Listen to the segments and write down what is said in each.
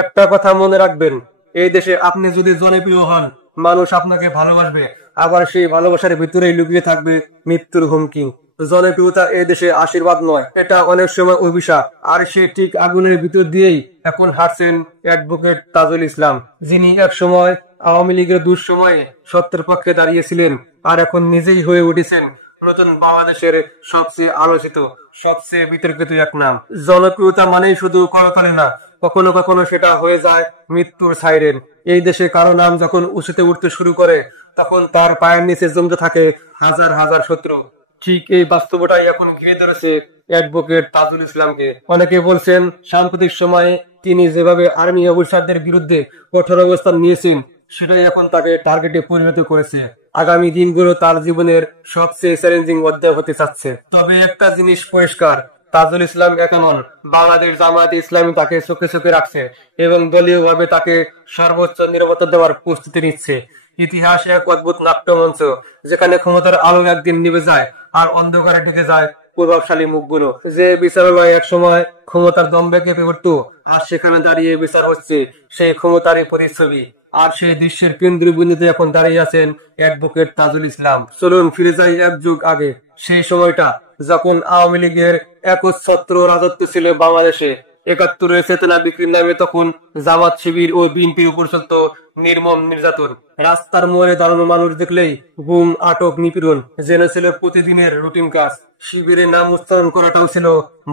একটা কথা মনে রাখবেন, এই দেশে আপনি যদি জনপ্রিয় হন, মানুষ আপনাকে ভালোবাসবে, আবার সেই ভালোবাসার ভিতরেই লুকিয়ে থাকবে মৃত্যুর হুমকি। জনপ্রিয়তা এই দেশে আশীর্বাদ নয়, এটা অনেক সময় অভিশাপ। আর সে ঠিক আগুনের ভিতর দিয়েই এখন হাঁটছেন অ্যাডভোকেট তাজুল ইসলাম, যিনি এক সময় আওয়ামী লীগের দুঃসময়ে সত্যের পক্ষে দাঁড়িয়েছিলেন, আর এখন নিজেই হয়ে উঠেছেন নতুন বাংলাদেশের সবচেয়ে আলোচিত, সবচেয়ে বিতর্কিত এক নাম। জনপ্রিয়তা মানেই শুধু করতালি না, কখনো কখনো সেটা হয়ে যায় মৃত্যুর সাইরেন। এই দেশে কারো নাম যখন উঁচুতে উঠতে শুরু করে, তখন তার পায়ের নিচে জমতে থাকে হাজার হাজার শত্রু। ঠিক এই বাস্তবতাই এখন ঘিরে ধরেছে অ্যাডভোকেট তাজুল ইসলামকে। অনেকে বলছেন, সাম্প্রতিক সময়ে তিনি যেভাবে আর্মি অফিসারদের বিরুদ্ধে কঠোর অবস্থান নিয়েছেন, সেটাই এখন তাকে টার্গেটে পরিণত করেছে। আগামী দিনগুলো তার জীবনের সবচেয়ে চ্যালেঞ্জিং অধ্যায় হতে যাচ্ছে। তবে একটা জিনিস পরিষ্কার, তাজুল ইসলাম একা নন, বাংলাদেশ জামায়াতে ইসলামী তাকে চোখে চোখে রাখছে এবং দলীয়ভাবে তাকে সর্বোচ্চ নিরাপত্তা দেওয়ার প্রস্তুতি নিচ্ছে। ইতিহাস এক অদ্ভুত নাট্যমঞ্চ, যেখানে ক্ষমতার আলো একদিন নিভে যায় আর অন্ধকারে ঢেকে যায় প্রভাবশালী মুখগুলো। যে বিচারালয় এক সময় ক্ষমতার দম্ভে কেঁপে উঠত, আর সেখানে দাঁড়িয়ে বিচার হচ্ছে সেই ক্ষমতারই প্রতিচ্ছবি। আর সেই দৃশ্যের কেন্দ্রবিন্দুতে এখন দাঁড়িয়ে আছেন অ্যাডভোকেট তাজুল ইসলাম। চলুন ফিরে যাই এক যুগ আগে, সেই সময়টা যখন আওয়ামী লীগের একচ্ছত্র রাজত্ব ছিল বাংলাদেশে। ৭১-এর চেতনা বিক্রির নামে তখন জামাত শিবির ও বিএনপির উপর চলত নির্মম নির্যাতন। রাস্তার মোড়ে দাঁড়ানো মানুষ দেখলেই গুম, আটক, নিপীড়ন যেন ছিল প্রতিদিনের রুটিন কাজ। শিবিরের নাম উচ্চারণ করাটাও ছিল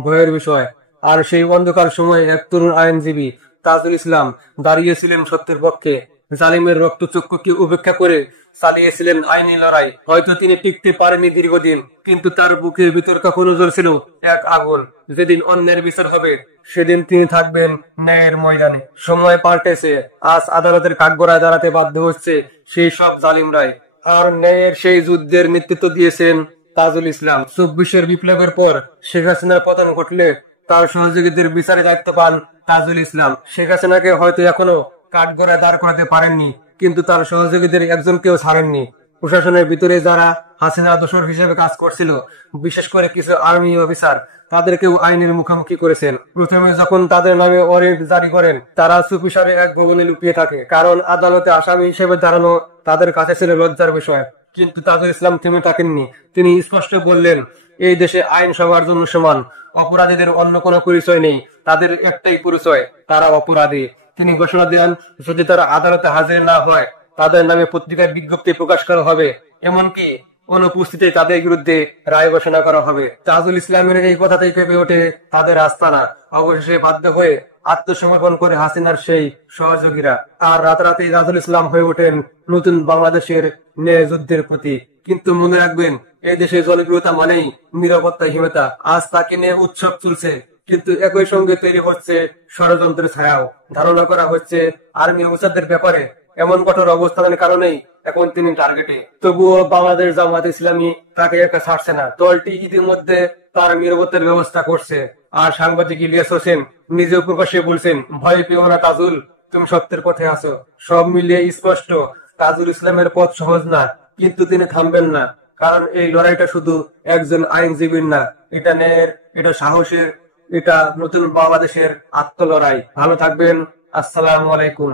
ভয়ের বিষয়। আর সেই অন্ধকার সময়ে এক তরুণ আইনজীবী তাজুল ইসলাম দাঁড়িয়েছিলেন সত্যের পক্ষে। জালিমের রক্তচক্ষুকে উপেক্ষা করে চালিয়েছিলেন আইনি লড়াই। হয়তো তিনি টিকতে পারেননি দীর্ঘদিন, কিন্তু তার বুকের ভিতর কখনো জ্বলছিল এক আগুন। যেদিন অন্যের বিচার হবে, সেদিন তিনি থাকবেন ন্যায়ের ময়দানে। সময় পাল্টেছে, আজ আদালতের কাঠগড়ায় দাঁড়াতে বাধ্য হচ্ছে সেই সব জালিমরাই। আর ন্যায়ের সেই যুদ্ধের নেতৃত্ব দিয়েছেন তাজুল ইসলাম। ২৪-এর বিপ্লবের পর শেখ হাসিনার পতন ঘটলে তার সহযোগীদের বিচারে দায়িত্ব পান তাজুল ইসলাম। শেখ হাসিনাকে হয়তো এখনো কাঠগড়ায় দাঁড় করাতে পারেননি, কিন্তু তার সহযোগীদের একজনকেও ছাড়েননি। প্রশাসনের ভিতরে যারা হাসিনা দোসর হিসেবে কাজ করছিল, বিশেষ করে কিছু আর্মি অফিসার, তাদেরকেও আইনের মুখোমুখি করেছেন। প্রথমে যখন তাদের নামে ওয়ারেন্ট জারি করেন, তারা চুপিসারে এক ভবনে লুকিয়ে থাকে, কারণ আদালতে আসামি হিসেবে দাঁড়ানো তাদের কাছে ছিল লজ্জার বিষয়। কিন্তু তাজুল ইসলাম থেমে থাকেননি। তিনি স্পষ্ট বললেন, এই দেশে আইন সবার জন্য সমান, অপরাধীদের অন্য কোনো পরিচয় নেই, তাদের একটাই পরিচয়, তারা অপরাধী। তিনি ঘোষণা দেন, যদি তারা আদালতে হাজির না হয়, তাদের নামে পত্রিকার বিজ্ঞপ্তি প্রকাশ করা হবে, এমনকি অনুপস্থিতিতে তাদের বিরুদ্ধে রায় ঘোষণা করা হবে। তাজুল ইসলামের এই কথাতেই কেঁপে ওঠে তাদের আস্তানা। অবশেষে বাধ্য হয়ে আত্মসমর্পণ করে হাসিনার সেই সহযোগীরা। আর রাতারাতি তাজুল ইসলাম হয়ে ওঠেন নতুন বাংলাদেশের ন্যায় যুদ্ধের প্রতীক। কিন্তু মনে রাখবেন, এই দেশে জনপ্রিয়তা মানেই নিরাপত্তাহীনতা। আজ তাকে নিয়ে উৎসব চলছে, কিন্তু একই সঙ্গে তৈরি হচ্ছে ষড়যন্ত্রের ছায়াও। ধারণা করা হচ্ছে আর্মি অফিসারদের ব্যাপারে এমন কঠোর অবস্থানের কারণেই এখন তিনি টার্গেটে। তবুও বাংলাদেশ জামায়াত ইসলামী তাকে একা ছাড়ছে না। দলটি ইতিমধ্যে তার নিরাপত্তার ব্যবস্থা করছে। আর সাংবাদিক ইলিয়াস হোসেন নিজেও প্রকাশ্যে বলছেন, ভয় পেও না তাজুল, তুমি সত্যের পথে আছো। সব মিলিয়ে স্পষ্ট, তাজুল ইসলামের পথ সহজ না, কিন্তু তিনি থামবেন না। কারণ এই লড়াইটা শুধু একজন আইনজীবীর না, এটা ন্যায়ের, এটা সাহসের, এটা নতুন বাংলাদেশের আত্মলড়াই। ভালো থাকবেন। আসসালামু আলাইকুম।